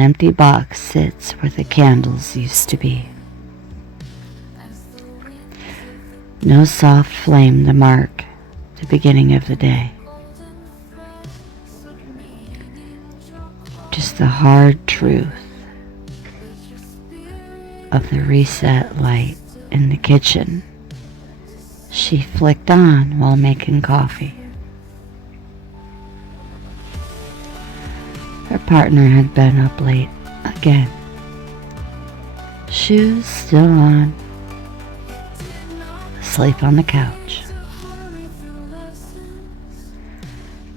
empty box sits where the candles used to be. No soft flame to mark the beginning of the day. Just the hard truth of the reset light in the kitchen she flicked on while making coffee. Her partner had been up late again, shoes still on, asleep on the couch.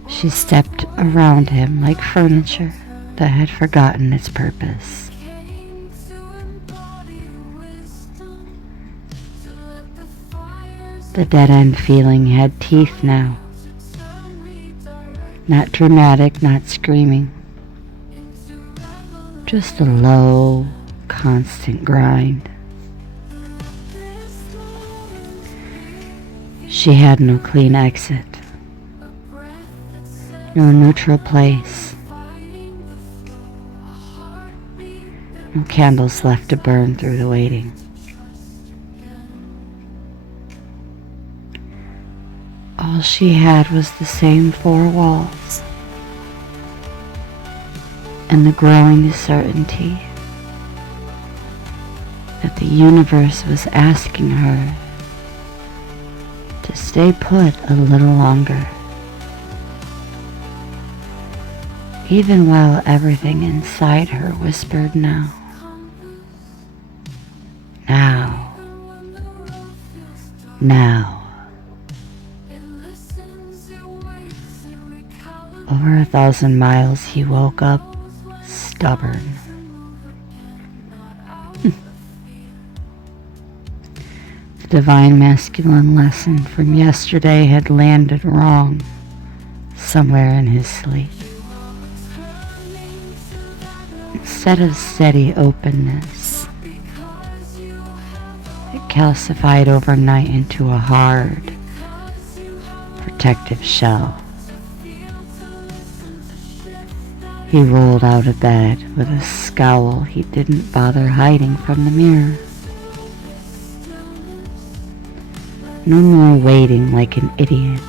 She stepped around him like furniture that had forgotten its purpose. The dead-end feeling had teeth now. Not dramatic, not screaming. Just a low, constant grind. She had no clean exit. No neutral place. No candles left to burn through the waiting. All she had was the same four walls and the growing certainty that the universe was asking her to stay put a little longer, even while everything inside her whispered now. Now. Now. Over 1,000 miles he woke up stubborn. The divine masculine lesson from yesterday had landed wrong somewhere in his sleep. Instead of steady openness, it calcified overnight into a hard, protective shell. He rolled out of bed with a scowl he didn't bother hiding from the mirror. No more waiting like an idiot.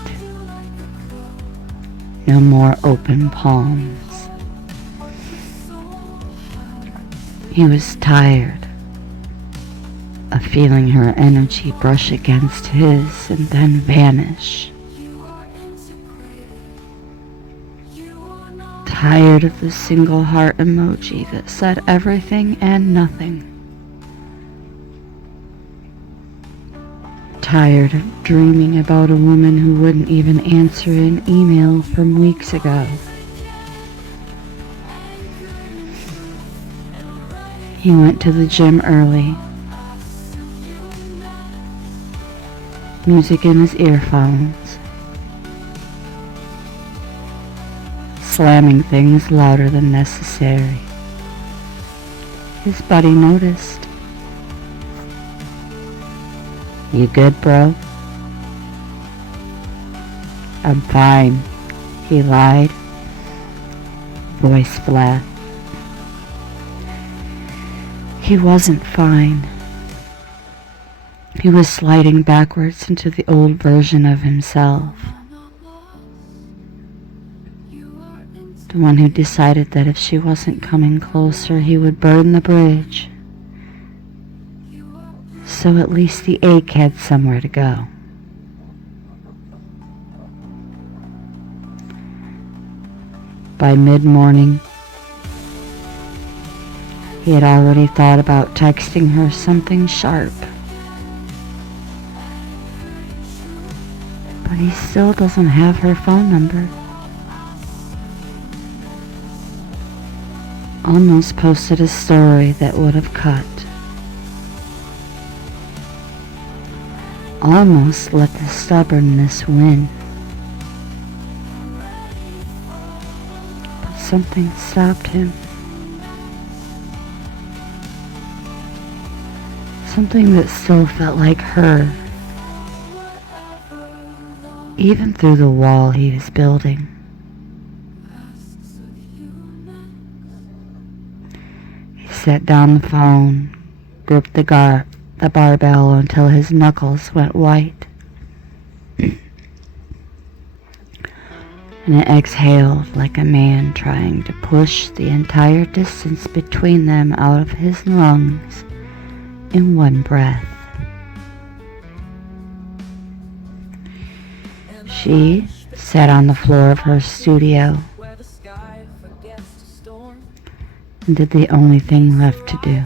No more open palms. He was tired of feeling her energy brush against his and then vanish. Tired of the single heart emoji that said everything and nothing. Tired of dreaming about a woman who wouldn't even answer an email from weeks ago. He went to the gym early, music in his earphones, slamming things louder than necessary. His buddy noticed. "You good, bro?" "I'm fine," he lied, voice flat. He wasn't fine. He was sliding backwards into the old version of himself. The one who decided that if she wasn't coming closer, he would burn the bridge. So at least the ache had somewhere to go. By mid-morning, he had already thought about texting her something sharp. But he still doesn't have her phone number. Almost posted a story that would have cut. Almost let the stubbornness win. But something stopped him. Something that still felt like her, even through the wall he was building. set down the phone, gripped the barbell until his knuckles went white, and exhaled like a man trying to push the entire distance between them out of his lungs in one breath. She sat on the floor of her studio and did the only thing left to do.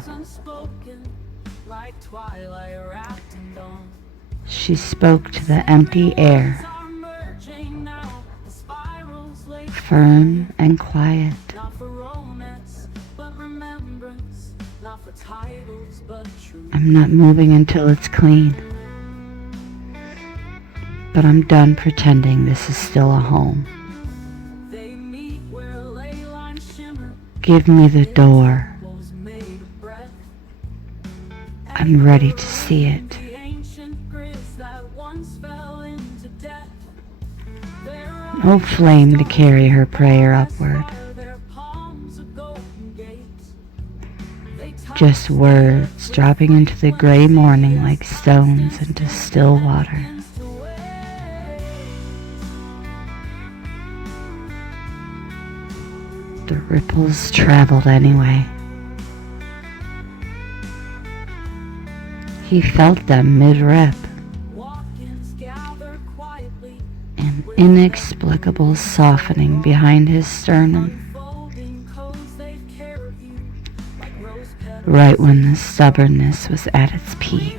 She spoke to the empty air, firm and quiet. I'm not moving until it's clean, but I'm done pretending this is still a home. Give me the door. I'm ready to see it. No flame to carry her prayer upward. Just words dropping into the gray morning like stones into still water. The ripples traveled anyway. He felt them mid-rep. An inexplicable softening behind his sternum. Right when the stubbornness was at its peak.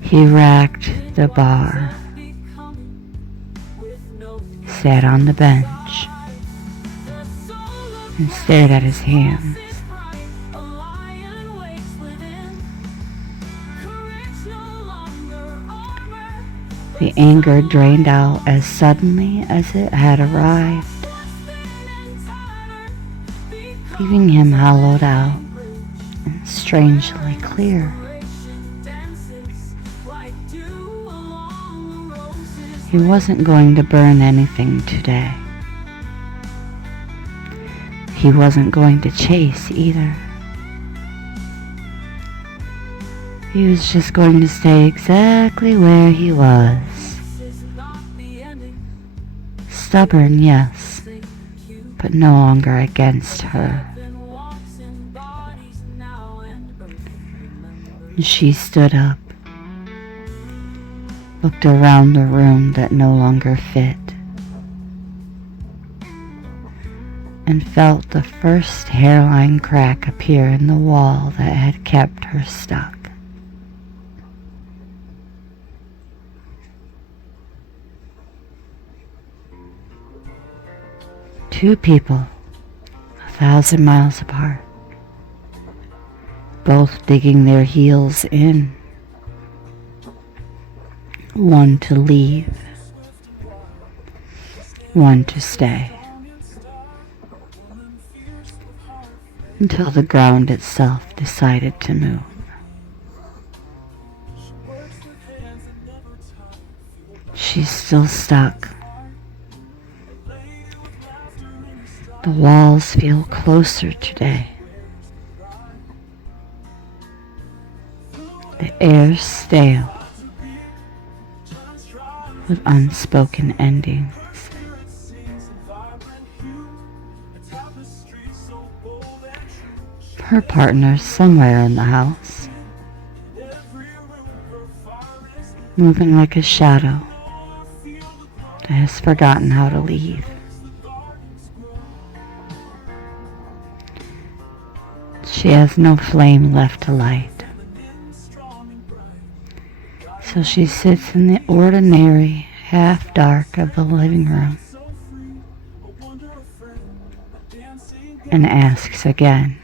He racked the bar, sat on the bench, and stared at his hands. The anger drained out as suddenly as it had arrived, leaving him hollowed out and strangely clear. He wasn't going to burn anything today. He wasn't going to chase either. He was just going to stay exactly where he was. Stubborn, yes, but no longer against her. She stood up, looked around the room that no longer fit, and felt the first hairline crack appear in the wall that had kept her stuck. Two people, 1,000 miles apart, both digging their heels in. One to leave, one to stay, until the ground itself decided to move. She's still stuck. The walls feel closer today. The air's stale with unspoken endings. Her partner's somewhere in the house, moving like a shadow that has forgotten how to leave. She has no flame left to light, so she sits in the ordinary half-dark of the living room and asks again.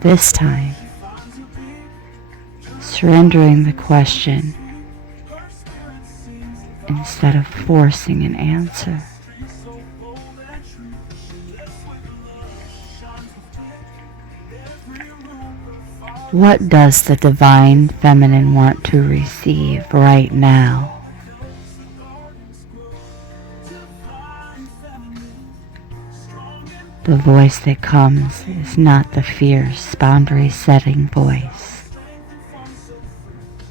This time, surrendering the question instead of forcing an answer. What does the divine feminine want to receive right now? The voice that comes is not the fierce, boundary-setting voice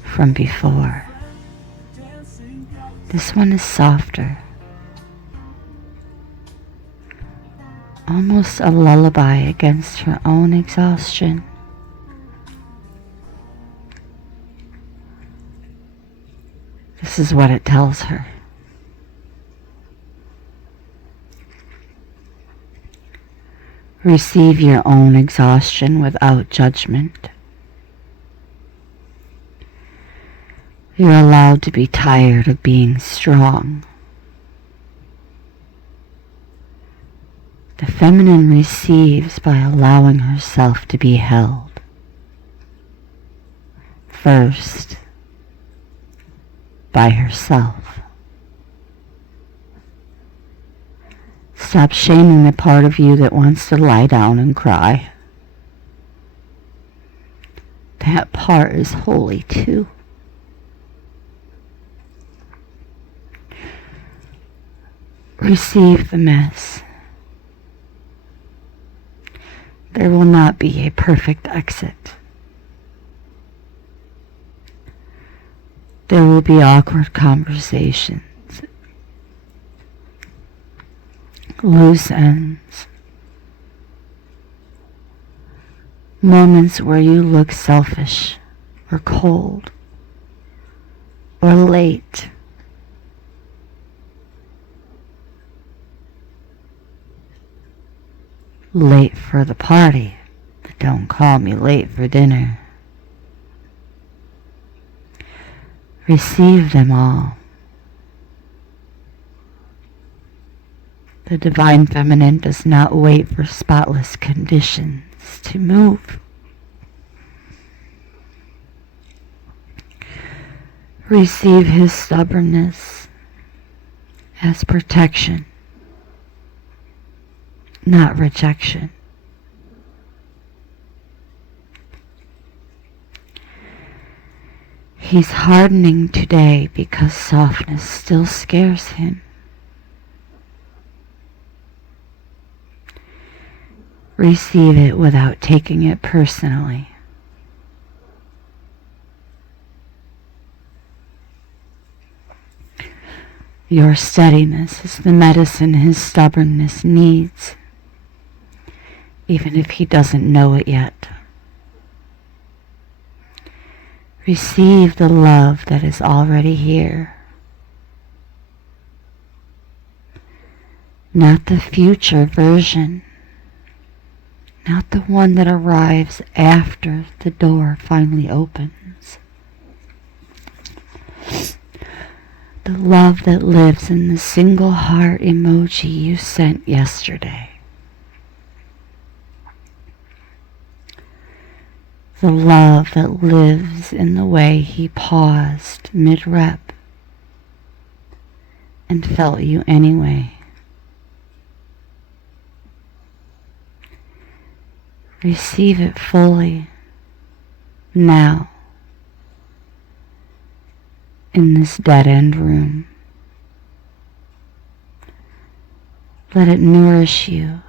from before. This one is softer, almost a lullaby against her own exhaustion. This is what it tells her. Receive your own exhaustion without judgment. You're allowed to be tired of being strong. The feminine receives by allowing herself to be held. First, by herself. Stop shaming the part of you that wants to lie down and cry. That part is holy too. Receive the mess. There will not be a perfect exit. There will be awkward conversations, loose ends, moments where you look selfish or cold or late. Late for the party, but don't call me late for dinner. Receive them all. The divine feminine does not wait for spotless conditions to move. Receive his stubbornness as protection, not rejection. He's hardening today because softness still scares him. Receive it without taking it personally. Your steadiness is the medicine his stubbornness needs, even if he doesn't know it yet. Receive the love that is already here, not the future version, not the one that arrives after the door finally opens. The love that lives in the single heart emoji you sent yesterday. The love that lives in the way he paused mid-rep and felt you anyway. Receive it fully, now, in this dead-end room. Let it nourish you,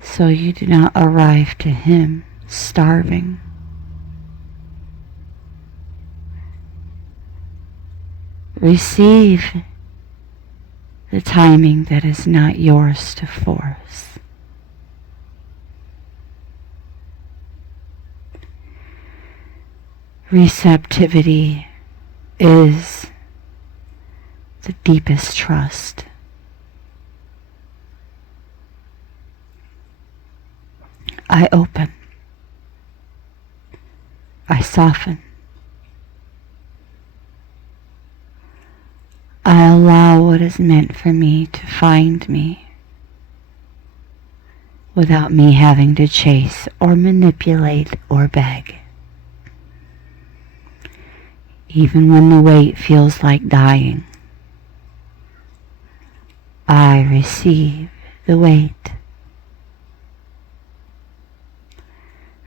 so you do not arrive to him starving. Receive the timing that is not yours to force. Receptivity is the deepest trust. I open. I soften. I allow what is meant for me to find me without me having to chase or manipulate or beg. Even when the weight feels like dying, I receive the weight.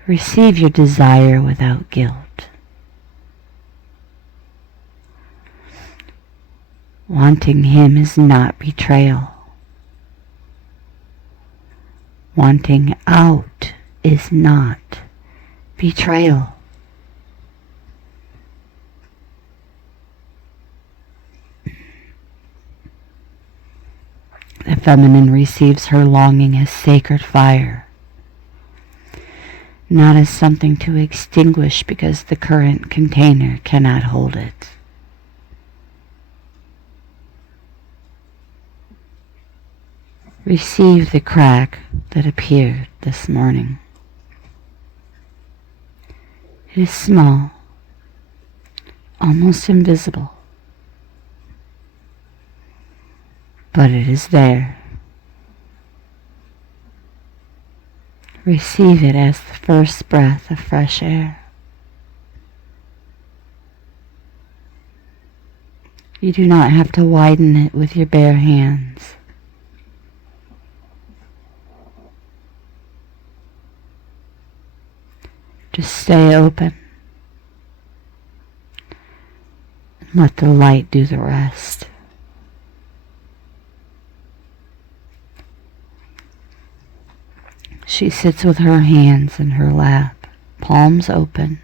Receive your desire without guilt. Wanting him is not betrayal. Wanting out is not betrayal. The feminine receives her longing as sacred fire, not as something to extinguish because the current container cannot hold it. Receive the crack that appeared this morning. It is small, almost invisible, but it is there. Receive it as the first breath of fresh air. You do not have to widen it with your bare hands. Just stay open and let the light do the rest. She sits with her hands in her lap, palms open,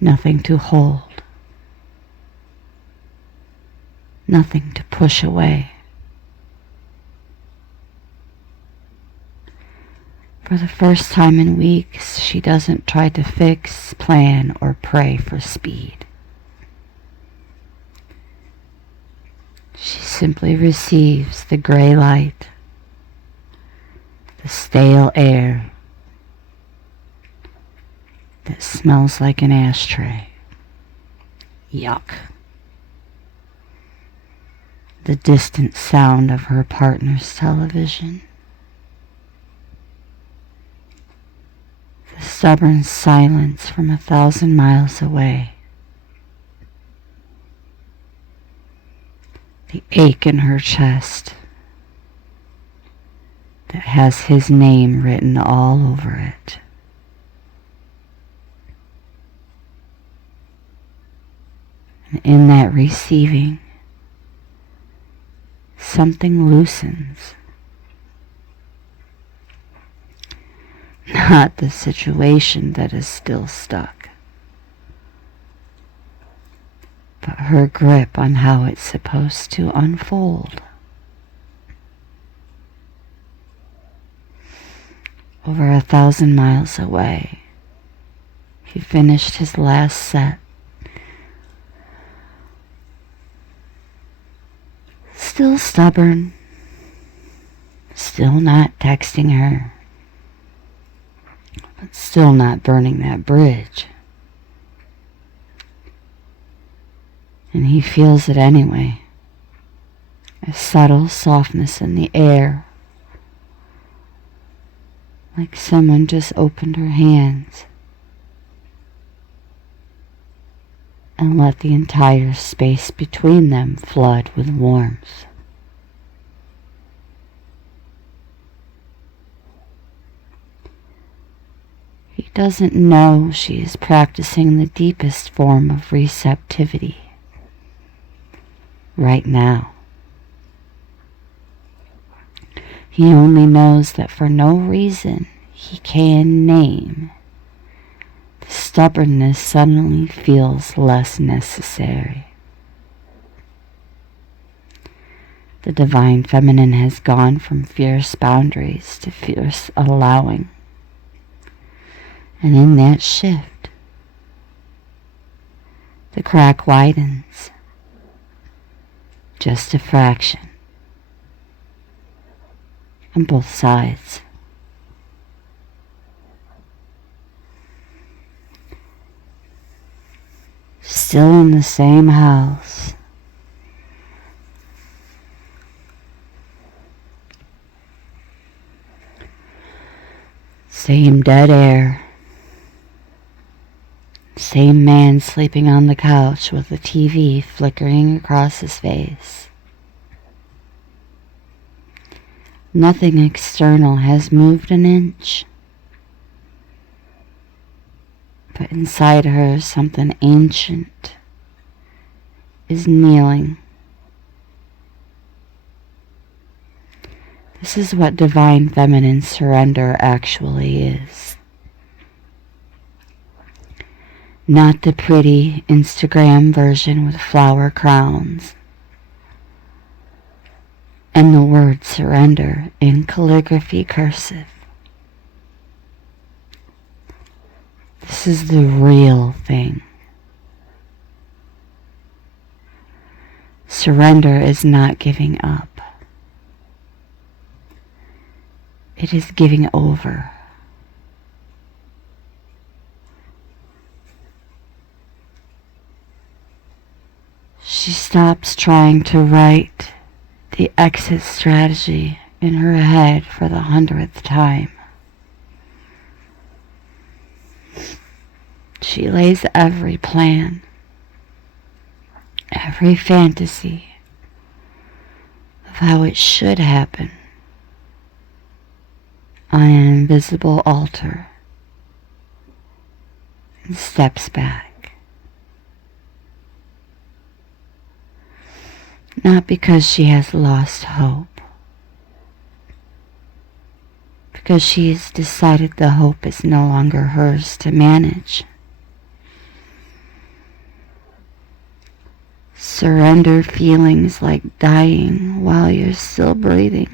nothing to hold, nothing to push away. For the first time in weeks, she doesn't try to fix, plan, or pray for speed. She simply receives the gray light, the stale air that smells like an ashtray. Yuck. The distant sound of her partner's television. The stubborn silence from 1,000 miles away. The ache in her chest that has his name written all over it. And in that receiving, something loosens. Not the situation that is still stuck, but her grip on how it's supposed to unfold. Over 1,000 miles away, he finished his last set. Still stubborn, still not texting her, but still not burning that bridge. And he feels it anyway. A subtle softness in the air, like someone just opened her hands and let the entire space between them flood with warmth. He doesn't know she is practicing the deepest form of receptivity right now. He only knows that for no reason he can name, the stubbornness suddenly feels less necessary. The divine feminine has gone from fierce boundaries to fierce allowing. And in that shift, the crack widens, just a fraction, on both sides. Still in the same house. Same dead air. Same man sleeping on the couch with the TV flickering across his face. Nothing external has moved an inch. But inside her, something ancient is kneeling. This is what divine feminine surrender actually is. Not the pretty Instagram version with flower crowns and the word surrender in calligraphy cursive. This is the real thing. Surrender is not giving up. It is giving over. She stops trying to write the exit strategy in her head for the 100th time. She lays every plan, every fantasy of how it should happen on an invisible altar and steps back. Not because she has lost hope, because she has decided the hope is no longer hers to manage. Surrender feelings like dying while you're still breathing.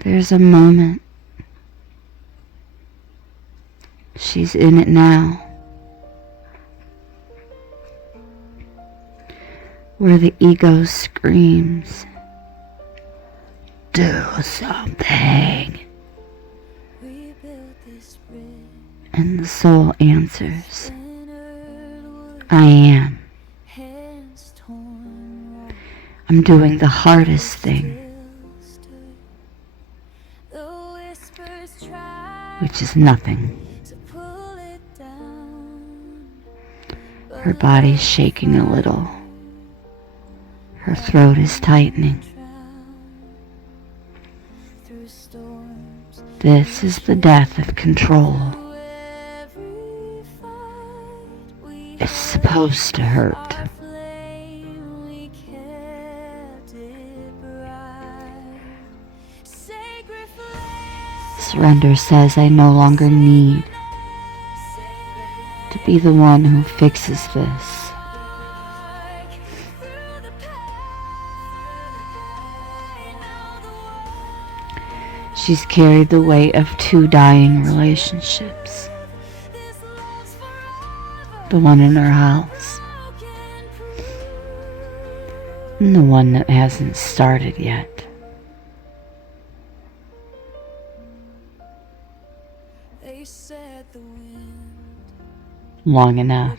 There's a moment. She's in it now, where the ego screams, "Do something." And the soul answers, "I am. I'm doing the hardest thing, which is nothing." Her body's shaking a little. Her throat is tightening. This is the death of control. It's supposed to hurt. Surrender says, "I no longer need to be the one who fixes this. She's carried the weight of 2 dying relationships. The one in her house, and the one that hasn't started yet. Long enough.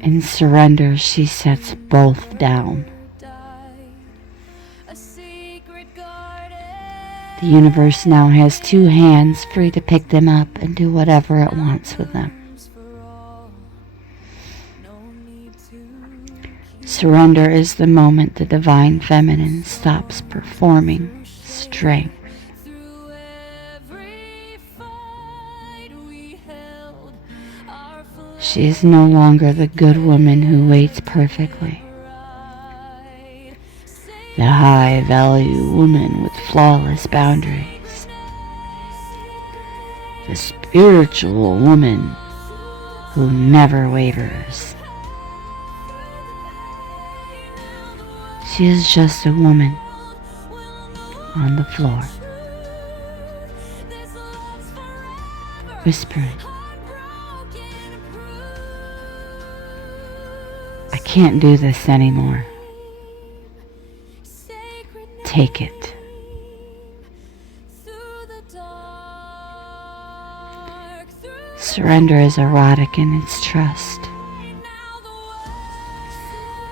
In surrender, she sets both down. The universe now has 2 hands free to pick them up and do whatever it wants with them. Surrender is the moment the divine feminine stops performing strength. She is no longer the good woman who waits perfectly. The high-value woman with flawless boundaries. The spiritual woman who never wavers. She is just a woman on the floor, whispering, "I can't do this anymore. Take it." Surrender is erotic in its trust.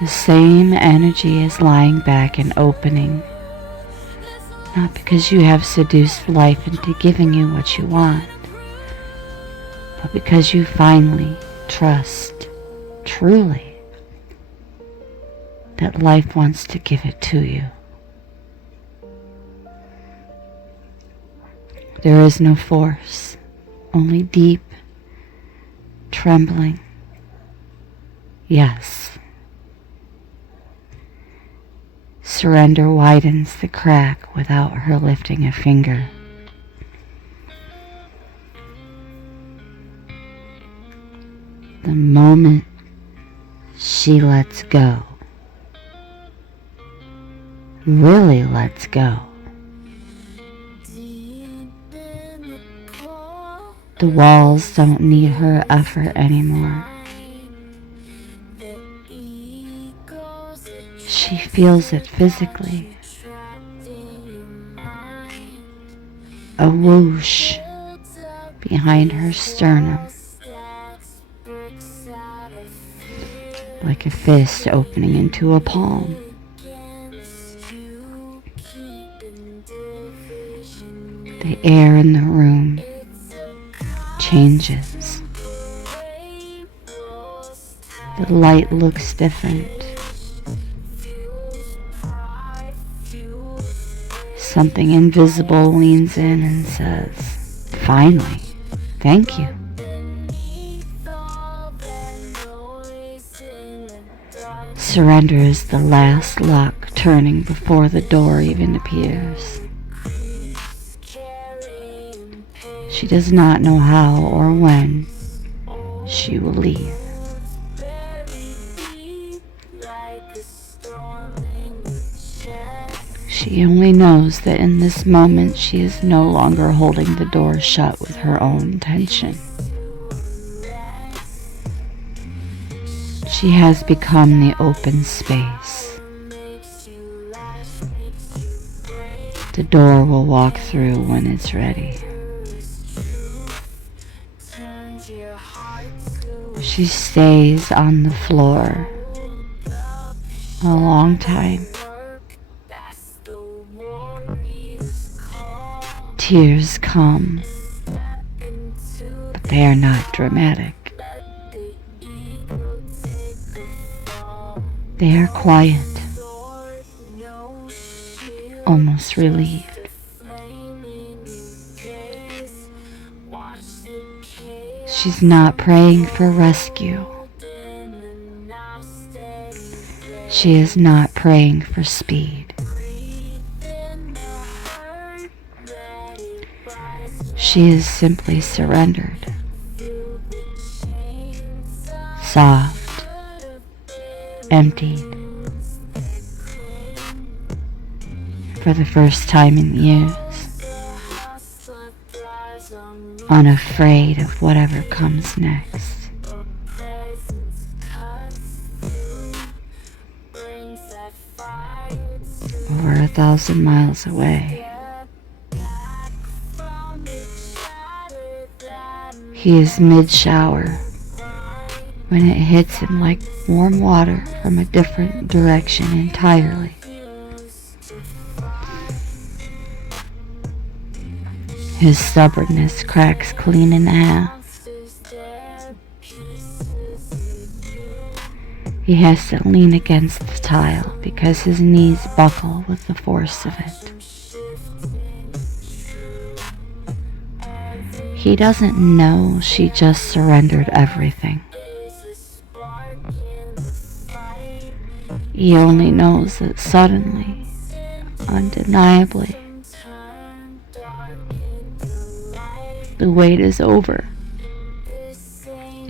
The same energy is lying back and opening, not because you have seduced life into giving you what you want, but because you finally trust, truly, that life wants to give it to you. There is no force, only deep, trembling. Yes. Surrender widens the crack without her lifting a finger. The moment she lets go, really lets go, the walls don't need her effort anymore. She feels it physically. A whoosh behind her sternum, like a fist opening into a palm. The air in the room changes. The light looks different. Something invisible leans in and says, "Finally, thank you." Surrender is the last lock turning before the door even appears. She does not know how or when she will leave. She only knows that in this moment she is no longer holding the door shut with her own tension. She has become the open space. The door will walk through when it's ready. She stays on the floor a long time. Tears come, but they are not dramatic. They are quiet, almost relieved. She's not praying for rescue. She is not praying for speed. She is simply surrendered. Soft, emptied. For the first time in years. Unafraid of whatever comes next. Over 1,000 miles away, he is mid-shower when it hits him like warm water from a different direction entirely. His stubbornness cracks clean in half. He has to lean against the tile because his knees buckle with the force of it. He doesn't know she just surrendered everything. He only knows that suddenly, undeniably, the wait is over.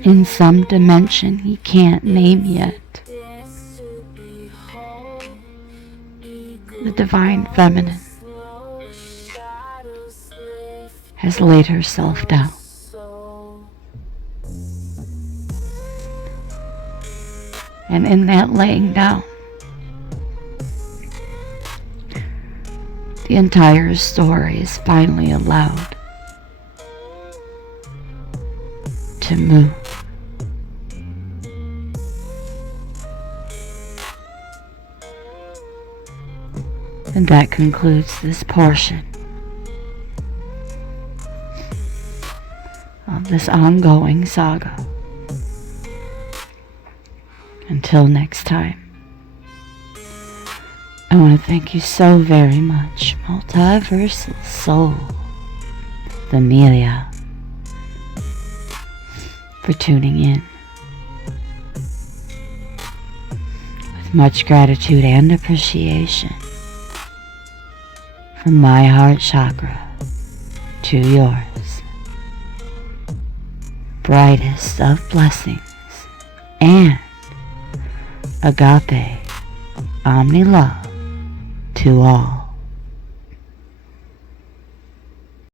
In some dimension he can't name yet. The divine feminine has laid herself down. And in that laying down, the entire story is finally allowed to move. And that concludes this portion of this ongoing saga. Until next time, I want to thank you so very much, Multiversal Soul, Amelia. for tuning in. With much gratitude and appreciation from my heart chakra to yours. Brightest of blessings and agape omni love to all.